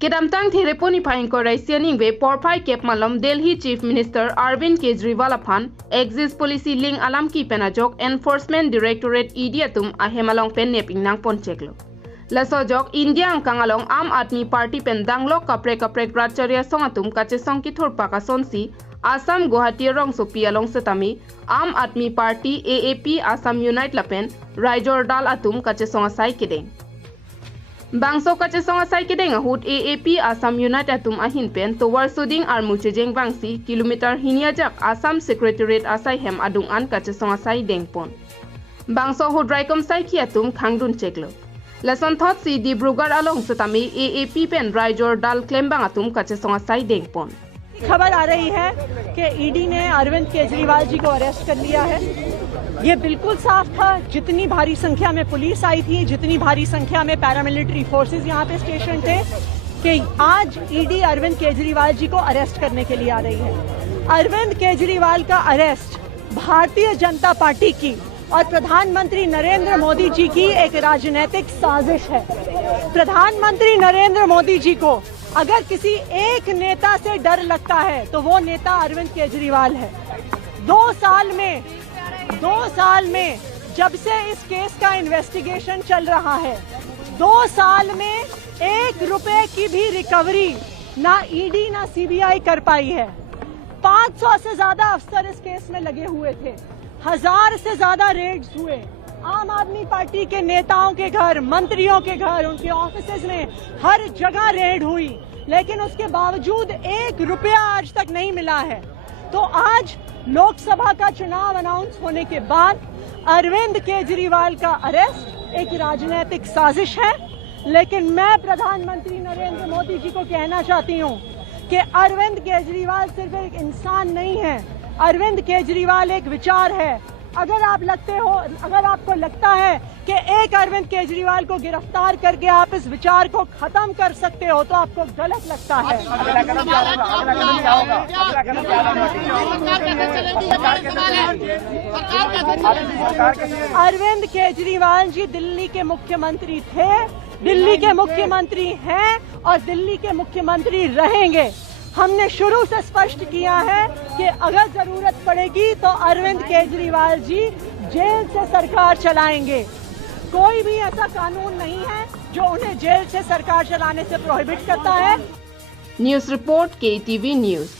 Kedamtang Thireponi Painko Raisianing Ve Porpai Kep Malom Delhi Chief Minister Arvind Kejriwal upon Exist Policy Ling Alam Ki Penajok Enforcement Directorate Idiatum Ahemalong Pen Neping Nang Poncheklo. Lasojok India ang kangalong Aam Aadmi Party Pen Danglo Kaprek Ratcharia Songatum Kachesong Kithur Pakasonsi Assam Guwahati Rong Sopialong Setami Aam Aadmi Party AAP Assam Unite Lapen Raijor Dal Atum Kachesong Asai Kideng. Bangso kachesong asai kideng ahut AAP Assam Unite atum ahin pen towar suding ar muchejeng bangsi kilometer hiniajak Assam Secretariat asai hem adung an kachesong asai dengpon. Bangso hut raikom sai ki atum khangdun cheklo. Lason thot si Dibrugarh along setami AAP pen Raijor Dal klembang atum kachesong asai dengpon. खबर आ रही है कि ED ने अरविंद केजरीवाल जी को arrest कर लिया है। ये बिल्कुल साफ था, जितनी भारी संख्या में पुलिस आई थी, जितनी भारी संख्या में पैरामिलिट्री फोर्सेस यहाँ पे स्टेशन थे, कि आज ईडी अरविंद केजरीवाल जी को अरेस्ट करने के लिए आ रही है। अरविंद केजरीवाल का अरेस्ट भारतीय जनता पार्टी की और प्रधानमंत्री नरेंद्र मोदी जी की एक राजनीतिक साजिश है। प्रधानमंत्री नरेंद्र मोदी जी को अगर किसी एक नेता से डर लगता है तो वो नेता अरविंद केजरीवाल है। 2 साल में जब से इस केस का इन्वेस्टिगेशन चल रहा है, 2 साल में 1 रुपए की भी रिकवरी ना ईडी ना सीबीआई कर पाई है। 500 से ज्यादा अफसर इस केस में लगे हुए थे, 1000 से ज्यादा रेड्स हुए। आम आदमी पार्टी के नेताओं के घर, मंत्रियों के घर, उनके ऑफिसेज में हर जगह रेड हुई, लेकिन उसके बावजूद 1 रुपया आज तक नहीं मिला है। तो आज लोकसभा का चुनाव अनाउंस होने के बाद अरविंद केजरीवाल का अरेस्ट एक राजनीतिक साजिश है। लेकिन मैं प्रधानमंत्री नरेंद्र मोदी जी को कहना चाहती हूं कि अरविंद केजरीवाल सिर्फ एक इंसान नहीं है, अरविंद केजरीवाल एक विचार है। अगर आपको लगता है कि एक अरविंद केजरीवाल को गिरफ्तार करके आप इस विचार को खत्म कर सकते हो तो आपको गलत लगता है। अरविंद केजरीवाल जी दिल्ली के मुख्यमंत्री थे, दिल्ली के मुख्यमंत्री हैं और दिल्ली के मुख्यमंत्री रहेंगे। हमने शुरू से स्पष्ट किया है कि अगर जरूरत पड़ेगी तो अरविंद केजरीवाल जी जेल से सरकार चलाएंगे। कोई भी ऐसा कानून नहीं है जो उन्हें जेल से सरकार चलाने से प्रोहिबिट करता है। News report KTV news.